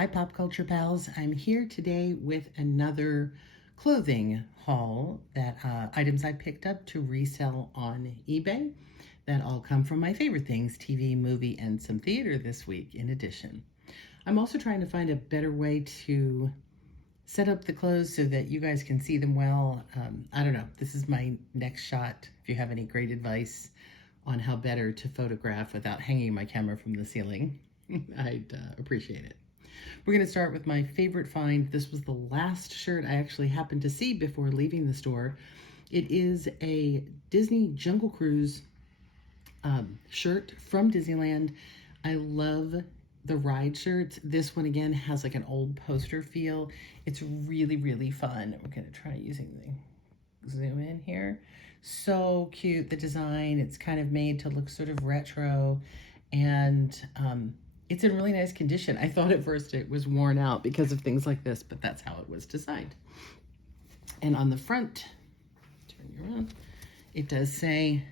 Hi, Pop Culture Pals. I'm here today with another clothing haul that items I picked up to resell on eBay that all come from my favorite things, TV, movie, and some theater this week in addition. I'm also trying to find a better way to set up the clothes so that you guys can see them well. I don't know. This is my next shot. If you have any great advice on how better to photograph without hanging my camera from the ceiling, I'd appreciate it. We're going to start with my favorite find. This was the last shirt I actually happened to see before leaving the store. It is a Disney Jungle Cruise shirt from Disneyland. I love the ride shirts. This one again has like an old poster feel. It's really, really fun. We're going to try using the zoom in here. So cute, the design. It's kind of made to look sort of retro, and it's in really nice condition. I thought at first it was worn out because of things like this, but that's how it was designed. And on the front, turn you around, it does say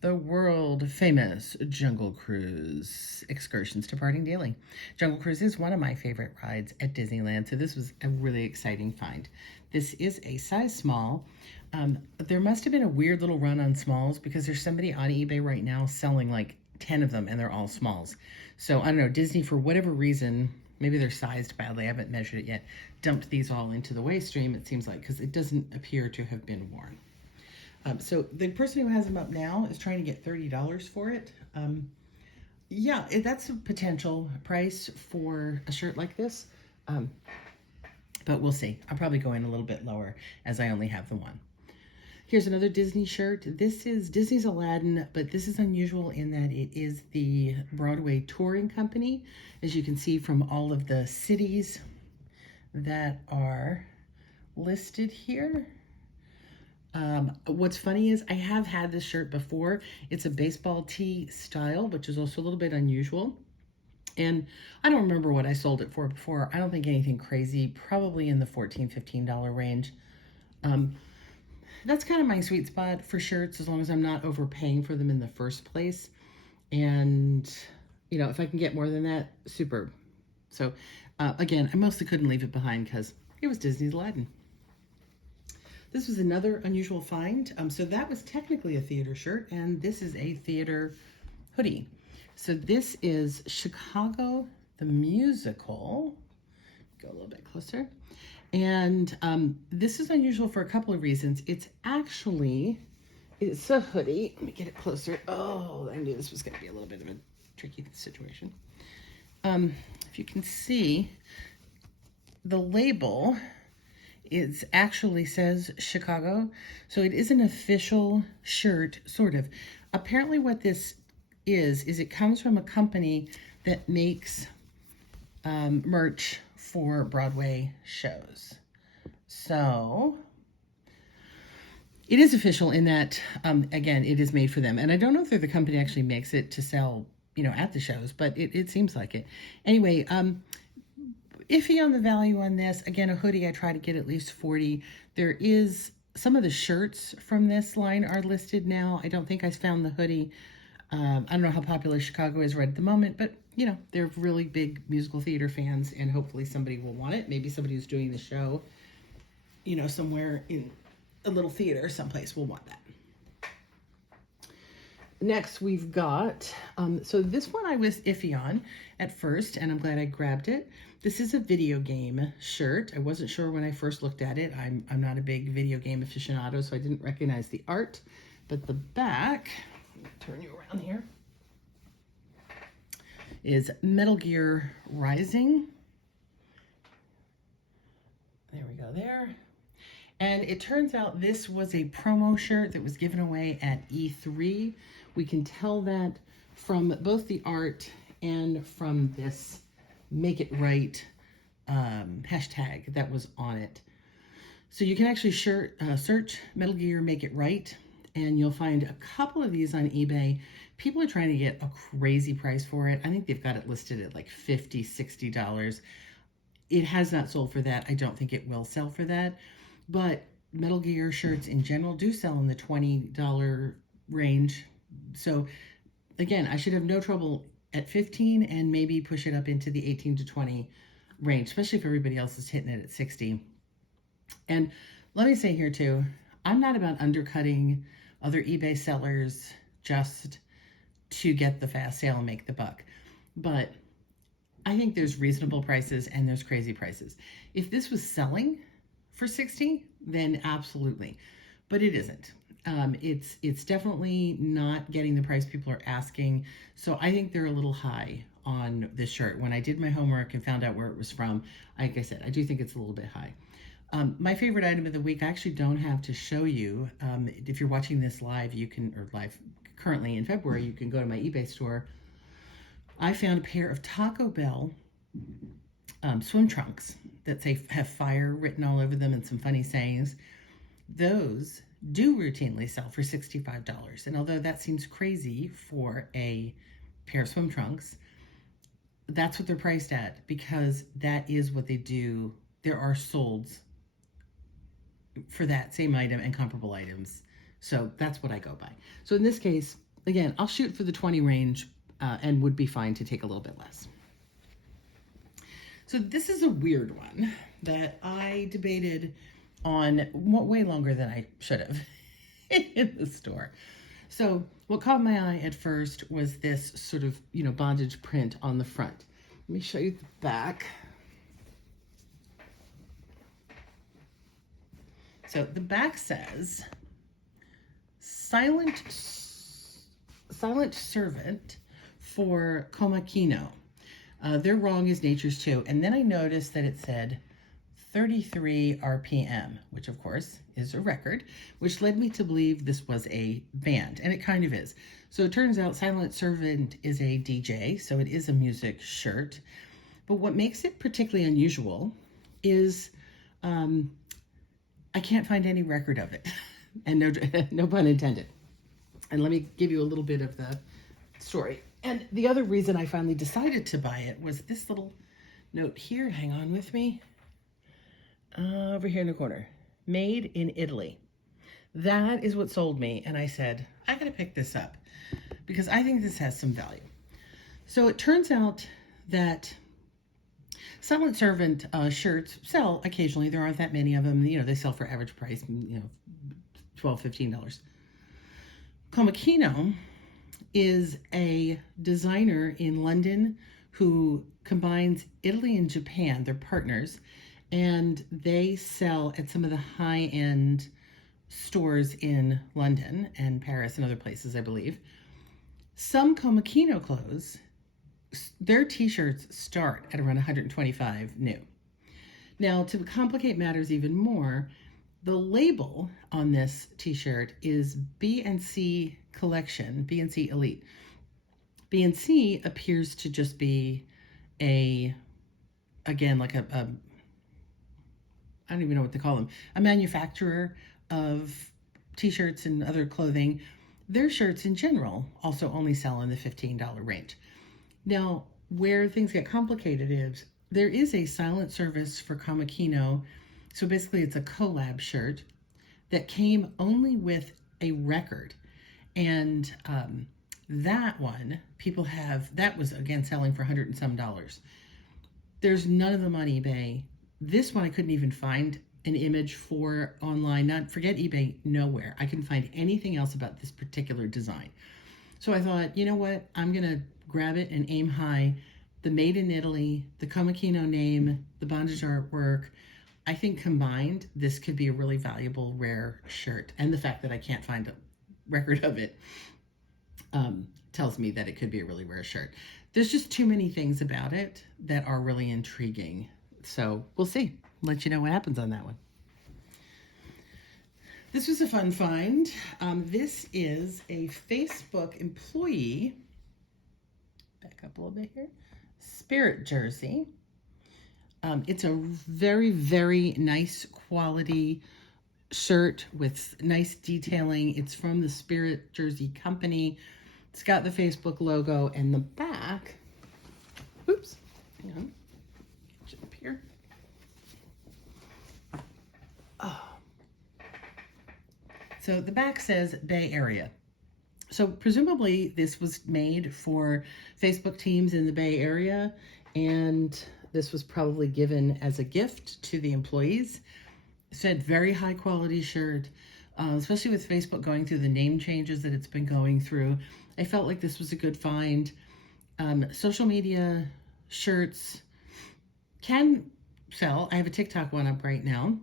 the world famous Jungle Cruise excursions departing daily. Jungle Cruise is one of my favorite rides at Disneyland, so this was a really exciting find. This is a size small. There must have been a weird little run on smalls because there's somebody on eBay right now selling like 10 of them and they're all smalls. So I don't know, Disney, for whatever reason, maybe they're sized badly, I haven't measured it yet, dumped these all into the waste stream, it seems like, because it doesn't appear to have been worn. So the person who has them up now is trying to get $30 for it. Yeah, that's a potential price for a shirt like this, but we'll see. I'll probably go in a little bit lower as I only have the one. Here's another Disney shirt. This is Disney's Aladdin, but this is unusual in that it is the Broadway touring company, as you can see from all of the cities that are listed here. What's funny is I have had this shirt before. It's a baseball tee style, which is also a little bit unusual. And I don't remember what I sold it for before. I don't think anything crazy, probably in the $14, $15 range. That's kind of my sweet spot for shirts, as long as I'm not overpaying for them in the first place. And, you know, if I can get more than that, superb. So, again, I mostly couldn't leave it behind because it was Disney's Aladdin. This was another unusual find. So that was technically a theater shirt, and this is a theater hoodie. So this is Chicago the Musical. Go a little bit closer. And this is unusual for a couple of reasons. It's a hoodie. Let me get it closer. Oh, I knew this was going to be a little bit of a tricky situation. If you can see, the label actually says Chicago. So it is an official shirt, sort of. Apparently what this is it comes from a company that makes merch for Broadway shows. So it is official in that, again, it is made for them. And I don't know if the company actually makes it to sell, at the shows, but it seems like it. Anyway, iffy on the value on this. Again, a hoodie, I try to get at least 40. There is some of the shirts from this line are listed now. I don't think I found the hoodie. I don't know how popular Chicago is right at the moment, but they're really big musical theater fans, and hopefully somebody will want it. Maybe somebody who's doing the show, somewhere in a little theater someplace will want that. Next, we've got, so this one I was iffy on at first, and I'm glad I grabbed it. This is a video game shirt. I wasn't sure when I first looked at it. I'm not a big video game aficionado, so I didn't recognize the art. But the back, let me turn you around here, is Metal Gear Rising. There we go there. And it turns out this was a promo shirt that was given away at E3. We can tell that from both the art and from this Make It Right hashtag that was on it. So you can actually search Metal Gear Make It Right, and you'll find a couple of these on eBay. People are trying to get a crazy price for it. I think they've got it listed at like $50, $60. It has not sold for that. I don't think it will sell for that. But Metal Gear shirts in general do sell in the $20 range. So again, I should have no trouble at 15 and maybe push it up into the 18 to 20 range, especially if everybody else is hitting it at 60. And let me say here too, I'm not about undercutting other eBay sellers just to get the fast sale and make the buck. But I think there's reasonable prices and there's crazy prices. If this was selling for 60, then absolutely. But it isn't. It's definitely not getting the price people are asking. So I think they're a little high on this shirt. When I did my homework and found out where it was from, like I said, I do think it's a little bit high. My favorite item of the week, I actually don't have to show you. If you're watching this live, you can, or live currently in February, you can go to my eBay store. I found a pair of Taco Bell swim trunks that have fire written all over them and some funny sayings. Those do routinely sell for $65. And although that seems crazy for a pair of swim trunks, that's what they're priced at because that is what they do. There are solds for that same item and comparable items. So that's what I go by. So in this case, again, I'll shoot for the 20 range and would be fine to take a little bit less. So this is a weird one that I debated on way longer than I should have in the store. So what caught my eye at first was this sort of, bondage print on the front. Let me show you the back. So the back says, silent servant for Komakino. They're wrong as nature's too. And then I noticed that it said 33 RPM, which of course is a record, which led me to believe this was a band, and it kind of is. So it turns out Silent Servant is a DJ, so it is a music shirt. But what makes it particularly unusual is I can't find any record of it, and no pun intended. And let me give you a little bit of the story. And the other reason I finally decided to buy it was this little note here. Hang on with me. Over here in the corner. Made in Italy. That is what sold me. And I said, I gotta pick this up because I think this has some value. So it turns out that Silent Servant shirts sell occasionally. There aren't that many of them. They sell for average price, $12, $15. Komakino is a designer in London who combines Italy and Japan. They're partners, and they sell at some of the high-end stores in London and Paris and other places, I believe. Some Komakino clothes, their t-shirts start at around $125 new. Now, to complicate matters even more, the label on this t-shirt is B&C Collection, B&C Elite. B&C appears to just be I don't even know what to call them, a manufacturer of t-shirts and other clothing. Their shirts in general also only sell in the $15 range. Now, where things get complicated is there is a silent service for Komakino. So basically it's a collab shirt that came only with a record. And that one, that was again selling for $100 and some. There's none of them on eBay. This one I couldn't even find an image for online. Forget eBay, nowhere. I couldn't find anything else about this particular design. So I thought, you know what? I'm going to grab it and aim high. The made in Italy, the Komakino name, the bondage artwork. I think combined, this could be a really valuable, rare shirt. And the fact that I can't find a record of it tells me that it could be a really rare shirt. There's just too many things about it that are really intriguing. So we'll see. Let you know what happens on that one. This was a fun find. This is a Facebook employee, back up a little bit here, Spirit jersey. It's a very, very nice quality shirt with nice detailing. It's from the Spirit Jersey Company. It's got the Facebook logo, and the back, oops, hang on, get up here. Oh. So the back says Bay Area. So presumably this was made for Facebook teams in the Bay Area, and This was probably given as a gift to the employees. Said very high quality shirt, especially with Facebook going through the name changes that it's been going through. I felt like this was a good find. Social media shirts can sell. I have a TikTok one up right now.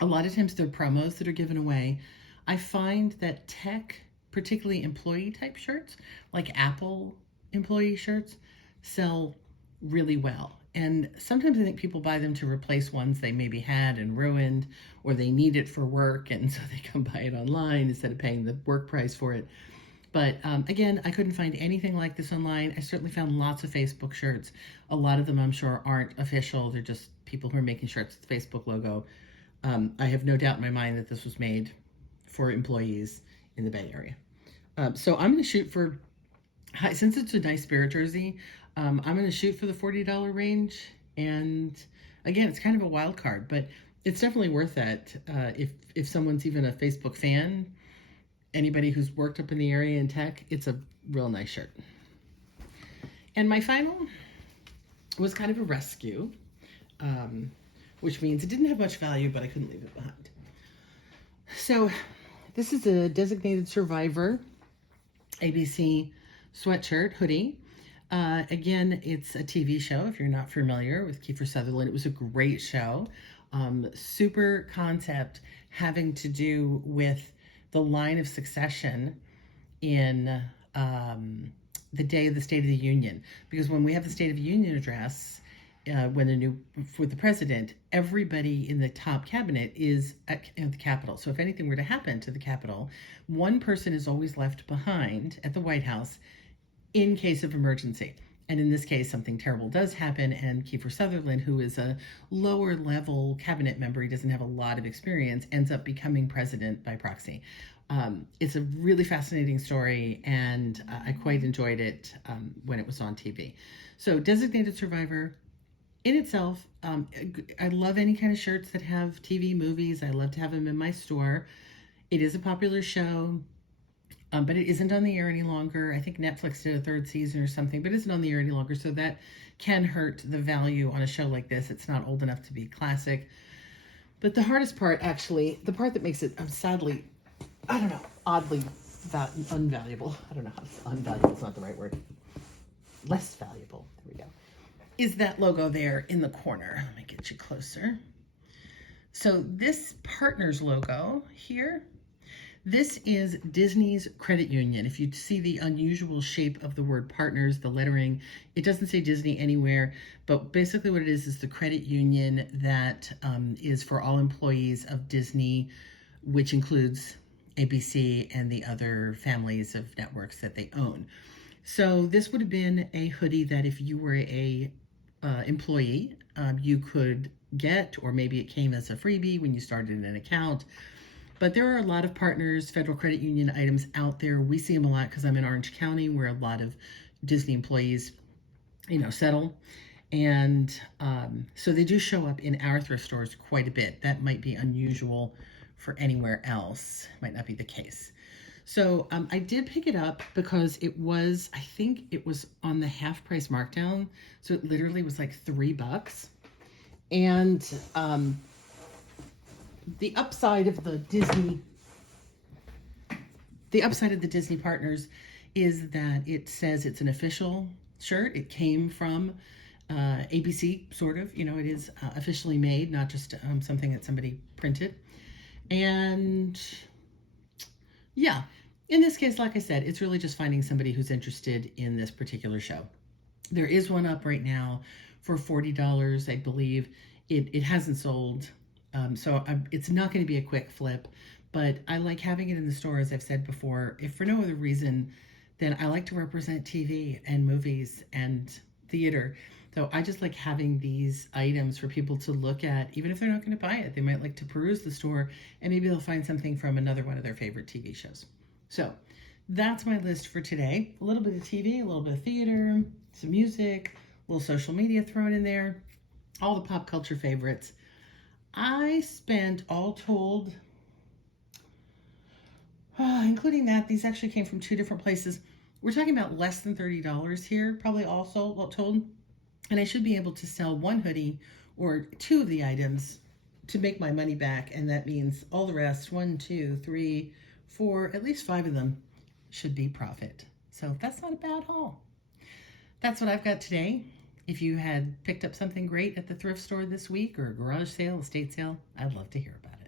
A lot of times they're promos that are given away. I find that tech, particularly employee type shirts, like Apple employee shirts, sell really well. And sometimes I think people buy them to replace ones they maybe had and ruined, or they need it for work, and so they come buy it online instead of paying the work price for it. But again, I couldn't find anything like this online. I certainly found lots of Facebook shirts. A lot of them, I'm sure, aren't official. They're just people who are making shirts with the Facebook logo. I have no doubt in my mind that this was made for employees in the Bay Area. So I'm going to shoot for, since it's a nice Spirit jersey, I'm going to shoot for the $40 range. And again, it's kind of a wild card, but it's definitely worth that. If someone's even a Facebook fan, anybody who's worked up in the area in tech, it's a real nice shirt. And my final was kind of a rescue, which means it didn't have much value, but I couldn't leave it behind. So this is a Designated Survivor ABC sweatshirt hoodie. Again, it's a TV show, if you're not familiar with Kiefer Sutherland. It was a great show. Super concept having to do with the line of succession in the day of the State of the Union. Because when we have the State of the Union address, with the president, everybody in the top cabinet is at the Capitol. So if anything were to happen to the Capitol, one person is always left behind at the White House in case of emergency. And in this case, something terrible does happen, and Kiefer Sutherland, who is a lower level cabinet member, he doesn't have a lot of experience, ends up becoming president by proxy. It's a really fascinating story, and I quite enjoyed it when it was on TV. So Designated Survivor, in itself, I love any kind of shirts that have TV, movies. I love to have them in my store. It is a popular show. But it isn't on the air any longer. I think Netflix did a third season or something, but it isn't on the air any longer. So that can hurt the value on a show like this. It's not old enough to be classic. But the hardest part, actually, the part that makes it sadly, I don't know, oddly unvaluable. I don't know how unvaluable is not the right word. Less valuable. There we go. Is that logo there in the corner. Let me get you closer. So this partners logo here, this is Disney's credit union. If you see the unusual shape of the word partners, the lettering, it doesn't say Disney anywhere, but basically what it is the credit union that is for all employees of Disney, which includes ABC and the other families of networks that they own. So this would have been a hoodie that if you were a employee, you could get, or maybe it came as a freebie when you started an account. But there are a lot of partners, federal credit union items out there. We see them a lot because I'm in Orange County, where a lot of Disney employees, settle. And so they do show up in our thrift stores quite a bit. That might be unusual for anywhere else. Might not be the case. So I did pick it up because I think it was on the half price markdown. So it literally was like $3. And the upside of the Disney partners is that it says it's an official shirt. It came from ABC, sort of. It is officially made, not just something that somebody printed. And yeah, in this case, like I said, it's really just finding somebody who's interested in this particular show. There is one up right now for $40, I believe. It hasn't sold. So it's not going to be a quick flip, but I like having it in the store, as I've said before, if for no other reason than I like to represent TV and movies and theater. So I just like having these items for people to look at, even if they're not going to buy it. They might like to peruse the store, and maybe they'll find something from another one of their favorite TV shows. So that's my list for today. A little bit of TV, a little bit of theater, some music, a little social media thrown in there, all the pop culture favorites. I spent, all told, including that, these actually came from two different places. We're talking about less than $30 here, probably all told. And I should be able to sell one hoodie or two of the items to make my money back. And that means all the rest, 1, 2, 3, 4, at least 5 of them should be profit. So that's not a bad haul. That's what I've got today. If you had picked up something great at the thrift store this week or a garage sale, estate sale, I'd love to hear about it.